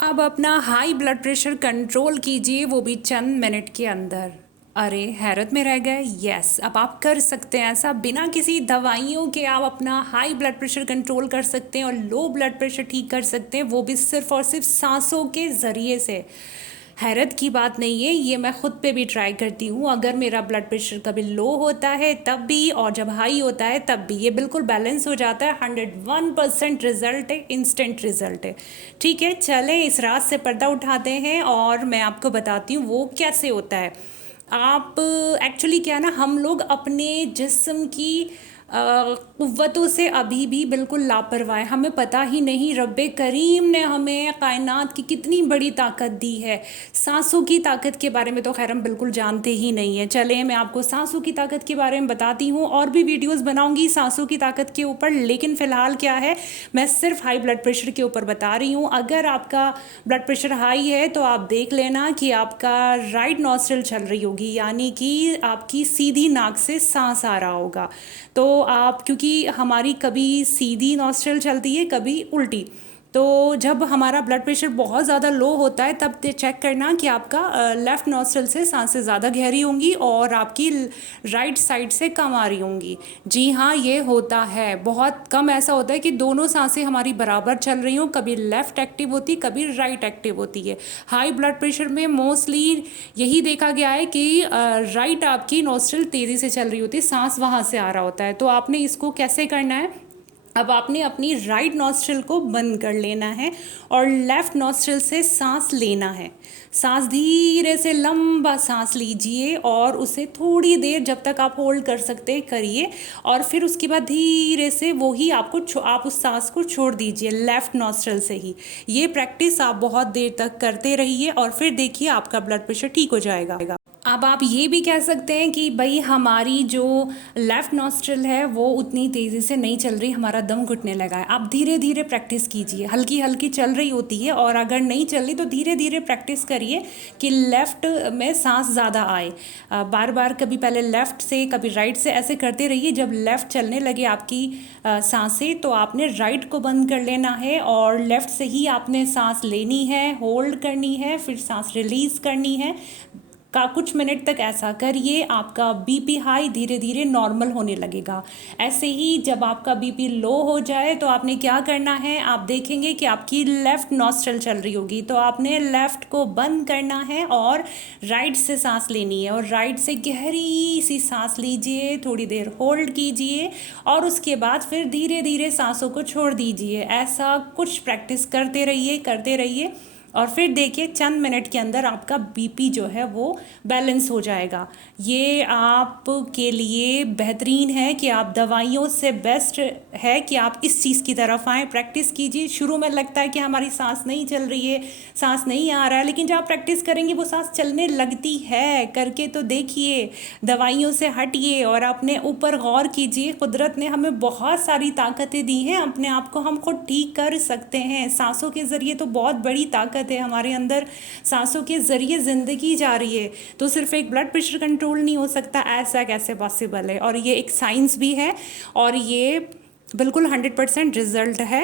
अब अपना high blood pressure control कीजिए, वो भी चंद मिनट के अंदर। अरे हैरत में रह गए। यस, अब आप कर सकते हैं ऐसा बिना किसी दवाइयों के। आप अपना हाई ब्लड प्रेशर कंट्रोल कर सकते हैं और लो ब्लड प्रेशर ठीक कर सकते हैं, वो भी सिर्फ और सिर्फ सांसों के ज़रिए से। हैरत की बात नहीं है, ये मैं खुद पे भी ट्राई करती हूँ। अगर मेरा ब्लड प्रेशर कभी लो होता है तब भी, और जब हाई होता है तब भी, ये बिल्कुल बैलेंस हो जाता है। 101% रिजल्ट है, इंस्टेंट रिजल्ट है। ठीक है, चलें इस रात से पर्दा उठाते हैं और मैं आपको बताती हूँ वो कैसे होता है। आप एक्चुअली क्या है ना, हम लोग अपने जिस्म की कुव्वतों से अभी भी बिल्कुल लापरवाह हैं। हमें पता ही नहीं रब्बे करीम ने हमें कायनात की कितनी बड़ी ताकत दी है। सांसों की ताकत के बारे में तो खैर हम बिल्कुल जानते ही नहीं है। चलें मैं आपको सांसों की ताकत के बारे में बताती हूँ, और भी वीडियोस बनाऊंगी सांसों की ताकत के ऊपर, लेकिन फ़िलहाल क्या है, मैं सिर्फ हाई ब्लड प्रेशर के ऊपर बता रही हूँ। अगर आपका ब्लड प्रेशर हाई है तो आप देख लेना कि आपका राइट नॉस्ट्रिल चल रही होगी, यानी कि आपकी सीधी नाक से सांस आ रहा होगा। तो आप, क्योंकि हमारी कभी सीधी नॉस्ट्रिल चलती है कभी उल्टी, तो जब हमारा ब्लड प्रेशर बहुत ज़्यादा लो होता है तब चेक करना कि आपका लेफ़्ट नॉस्ट्रिल से सांसें ज़्यादा गहरी होंगी और आपकी राइट साइड से कम आ रही होंगी। जी हाँ, ये होता है। बहुत कम ऐसा होता है कि दोनों सांसें हमारी बराबर चल रही हों, कभी लेफ़्ट एक्टिव होती कभी राइट एक्टिव होती है। हाई ब्लड प्रेशर में मोस्टली यही देखा गया है कि राइट आपकी नॉस्ट्रिल तेज़ी से चल रही होती है, सांस वहाँ से आ रहा होता है। तो आपने इसको कैसे करना है, अब आपने अपनी राइट नॉस्ट्रिल को बंद कर लेना है और लेफ़्ट नॉस्ट्रिल से सांस लेना है। सांस धीरे से लंबा सांस लीजिए और उसे थोड़ी देर, जब तक आप होल्ड कर सकते हैं करिए, और फिर उसके बाद धीरे से वही आप उस सांस को छोड़ दीजिए लेफ़्ट नॉस्ट्रिल से ही। ये प्रैक्टिस आप बहुत देर तक करते रहिए और फिर देखिए आपका ब्लड प्रेशर ठीक हो जाएगा। अब आप ये भी कह सकते हैं कि भाई हमारी जो लेफ़्ट नॉस्ट्रिल है वो उतनी तेज़ी से नहीं चल रही, हमारा दम घुटने लगा है। आप धीरे धीरे प्रैक्टिस कीजिए, हल्की हल्की चल रही होती है, और अगर नहीं चल रही तो धीरे धीरे प्रैक्टिस करिए कि लेफ़्ट में सांस ज़्यादा आए। बार बार कभी पहले लेफ़्ट से कभी राइट से ऐसे करते रहिए। जब लेफ़्ट चलने लगे आपकी सांसें, तो आपने राइट को बंद कर लेना है और लेफ़्ट से ही आपने सांस लेनी है, होल्ड करनी है, फिर सांस रिलीज़ करनी है। का कुछ मिनट तक ऐसा करिए, आपका बीपी हाई धीरे धीरे नॉर्मल होने लगेगा। ऐसे ही जब आपका बीपी लो हो जाए तो आपने क्या करना है, आप देखेंगे कि आपकी लेफ़्ट नॉस्ट्रिल चल रही होगी, तो आपने लेफ़्ट को बंद करना है और राइट से सांस लेनी है, और राइट से गहरी सी सांस लीजिए, थोड़ी देर होल्ड कीजिए और उसके बाद फिर धीरे धीरे सांसों को छोड़ दीजिए। ऐसा कुछ प्रैक्टिस करते रहिए और फिर देखिए चंद मिनट के अंदर आपका बीपी जो है वो बैलेंस हो जाएगा। ये आपके लिए बेहतरीन है कि आप दवाइयों से बेस्ट है कि आप इस चीज़ की तरफ आएँ, प्रैक्टिस कीजिए। शुरू में लगता है कि हमारी सांस नहीं चल रही है, सांस नहीं आ रहा है, लेकिन जब आप प्रैक्टिस करेंगे वो सांस चलने लगती है। करके तो देखिए, दवाइयों से हटिए और अपने ऊपर गौर कीजिए। कुदरत ने हमें बहुत सारी ताकतें दी हैं, अपने आप को हम खुद ठीक कर सकते हैं। सांसों के ज़रिए तो बहुत बड़ी ताकत है हमारे अंदर, सांसों के ज़रिए ज़िंदगी जा रही है। तो सिर्फ एक ब्लड प्रेशर कंट्रोल नहीं हो सकता, ऐसा कैसे पॉसिबल है? और ये एक साइंस भी है और ये बिल्कुल 100% रिजल्ट है।